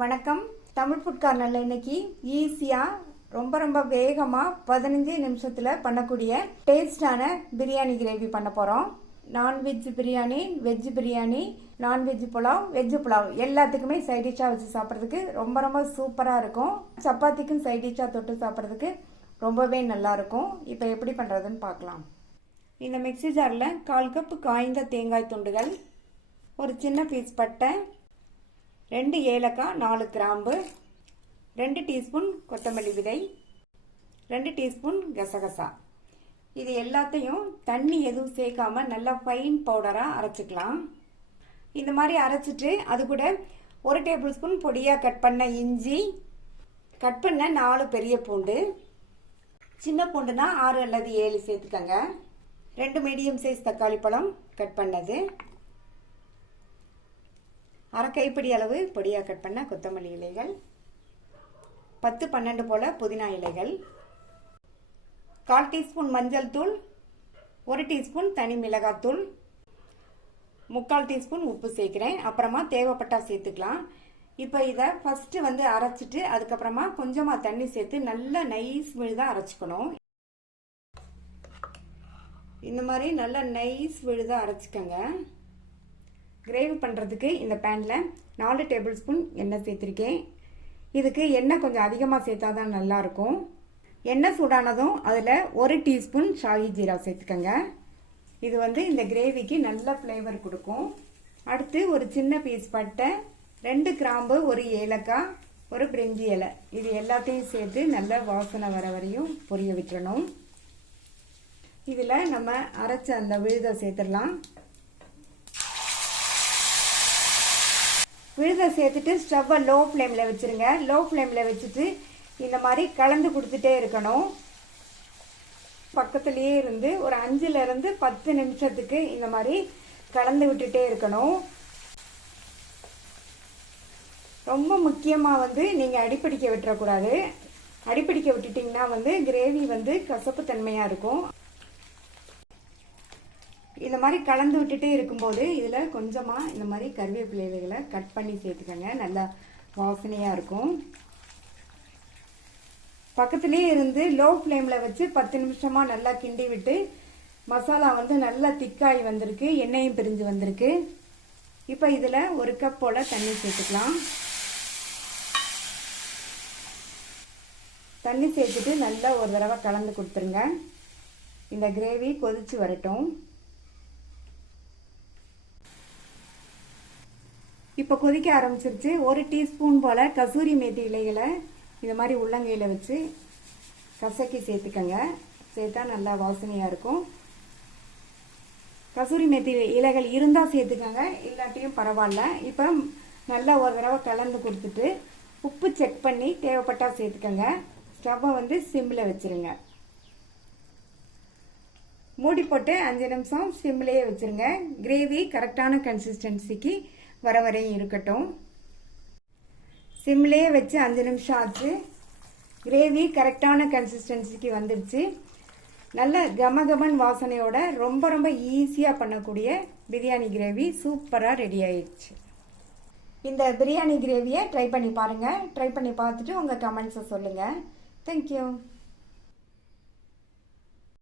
வணக்கம். தமிழ் ஃபுட் கார்னரில் இன்னைக்கு ஈஸியாக ரொம்ப வேகமாக 15 நிமிஷத்தில் பண்ணக்கூடிய டேஸ்டான பிரியாணி கிரேவி பண்ண போகிறோம். Non veg biryani, veg biryani, non veg pulao, veg pulao எல்லாத்துக்குமே சைட் டிஷ்ஷாக வச்சு சாப்பிட்றதுக்கு ரொம்ப சூப்பராக இருக்கும். சப்பாத்திக்கும் சைட் டிஷ்ஷாக தொட்டு சாப்பிட்றதுக்கு ரொம்பவே நல்லாயிருக்கும். இப்போ எப்படி பண்ணுறதுன்னு பார்க்கலாம். இந்த மிக்ஸி ஜாரில் 1/4 கப் காய்ந்த தேங்காய் துண்டுகள், ஒரு சின்ன பீஸ் பட்டை, 2 ஏலக்காய், 4 கிராம்பு, 2 டீஸ்பூன் கொத்தமல்லி விதை, 2 டீஸ்பூன் கசகசா. இது எல்லாத்தையும் தண்ணி எதுவும் சேர்க்காம நல்லா ஃபைன் பவுடராக அரைச்சிக்கலாம். இந்த மாதிரி அரைச்சிட்டு அது கூட 1 டேபிள் ஸ்பூன் பொடியாக கட் பண்ண இஞ்சி, கட் பண்ண 4 பெரிய பூண்டு, சின்ன பூண்டுனா 6 அல்லது 7 சேர்த்துக்கங்க, 2 மீடியம் சைஸ் தக்காளி பழம் கட் பண்ணது, அரை கைப்பிடி அளவு பொடியாக கட் பண்ண கொத்தமல்லி இலைகள், 10-12 போல புதினா இலைகள், 1/4 டீஸ்பூன் மஞ்சள் தூள், 1 டீஸ்பூன் தனி மிளகாத்தூள், 3/4 டீஸ்பூன் உப்பு சேர்க்கிறேன். அப்புறமா தேவைப்பட்டா சேர்த்துக்கலாம். இப்போ இதை ஃபஸ்ட்டு அரைச்சிட்டு அதுக்கப்புறமா கொஞ்சமாக தண்ணி சேர்த்து நல்லா நைஸ் விழுதாக அரைச்சிக்கணும். இந்த மாதிரி நல்லா நைஸ் விழுதாக அரைச்சிக்கங்க. கிரேவி பண்ணுறதுக்கு இந்த பேனில் 4 டேபிள் ஸ்பூன் எண்ணெய் சேர்த்துருக்கேன். இதுக்கு எண்ணெய் கொஞ்சம் அதிகமாக சேர்த்தா தான் நல்லாயிருக்கும். எண்ணெய் சூடானதும் அதில் 1 டீஸ்பூன் ஷாஹி ஜீரா சேர்த்துக்கங்க. இது இந்த கிரேவிக்கு நல்ல ஃப்ளேவர் கொடுக்கும். அடுத்து ஒரு சின்ன பீஸ் பட்டை, 2 கிராம்பு, 1 ஏலக்காய், 1 பிரிஞ்சி இலை, இது எல்லாத்தையும் சேர்த்து நல்ல வாசனை வர வரையும் பொரிய விட்டுறணும். இதில் நம்ம அரைச்ச அந்த விழுதை சேர்த்துடலாம். விழுதை சேர்த்துட்டு ஸ்டவ்வை லோ ஃப்ளேமில் வச்சுருங்க. லோ ஃப்ளேமில் வச்சுட்டு இந்த மாதிரி கலந்து கொடுத்துட்டே இருக்கணும். பக்கத்துலேயே இருந்து ஒரு 5லேருந்து 10 நிமிஷத்துக்கு இந்த மாதிரி கலந்து விட்டுட்டே இருக்கணும். ரொம்ப முக்கியமாக நீங்கள் அடிப்பிடிக்க விட்டுறக்கூடாது. அடிப்பிடிக்க விட்டுட்டிங்கன்னா கிரேவி கசப்பு தன்மையாக இருக்கும். இந்த மாதிரி கலந்து விட்டுட்டே இருக்கும்போது இதில் கொஞ்சமாக இந்த மாதிரி கருவேப்பிலை இலைகளை கட் பண்ணி சேர்த்துக்கங்க. நல்லா வாசனையாக இருக்கும். பக்கத்துலேயே இருந்து லோ ஃப்ளேமில் வச்சு 10 நிமிஷமாக நல்லா கிண்டி விட்டு மசாலா நல்லா திக்காய் வந்திருக்கு, எண்ணெயும் பிரிஞ்சு வந்திருக்கு. இப்போ இதில் 1 கப் போல் தண்ணி சேர்த்துக்கலாம். தண்ணி சேர்த்துட்டு நல்லா ஒரு தடவை கலந்து கொடுத்துருங்க. இந்த கிரேவி கொதிச்சு வரட்டும். இப்போ கொதிக்க ஆரம்பிச்சிருச்சு. 1 டீஸ்பூன் போல் கசூரி மேத்தி இலைகளை இந்த மாதிரி உள்ளங்கையில் வச்சு கசக்கி சேர்த்துக்கங்க. சேர்த்தா நல்லா வாசனையாக இருக்கும். கசூரி மேத்தி இலைகள் இருந்தால் சேர்த்துக்கங்க, இல்லாட்டியும் பரவாயில்ல. இப்போ நல்லா ஒரு தடவை கலந்து கொடுத்துட்டு உப்பு செக் பண்ணி தேவைப்பட்டால் சேர்த்துக்கங்க. ஸ்டவ்வை சிம்மில் வச்சுருங்க. மூடி போட்டு 5 நிமிஷம் சிம்லேயே வச்சுருங்க. கிரேவி கரெக்டான கன்சிஸ்டன்சிக்கு வர வரையும் இருக்கட்டும். சிம்லேயே வச்சு 5 நிமிஷம் ஆச்சு. கிரேவி கரெக்டான கன்சிஸ்டன்சிக்கு வந்துடுச்சு. நல்ல கமகமன் வாசனையோட ரொம்ப ஈஸியாக பண்ணக்கூடிய பிரியாணி கிரேவி சூப்பராக ரெடி ஆயிடுச்சு. இந்த பிரியாணி கிரேவியை ட்ரை பண்ணி பாருங்கள். ட்ரை பண்ணி பார்த்துட்டு உங்கள் கமெண்ட்ஸை சொல்லுங்கள். தேங்க்யூ.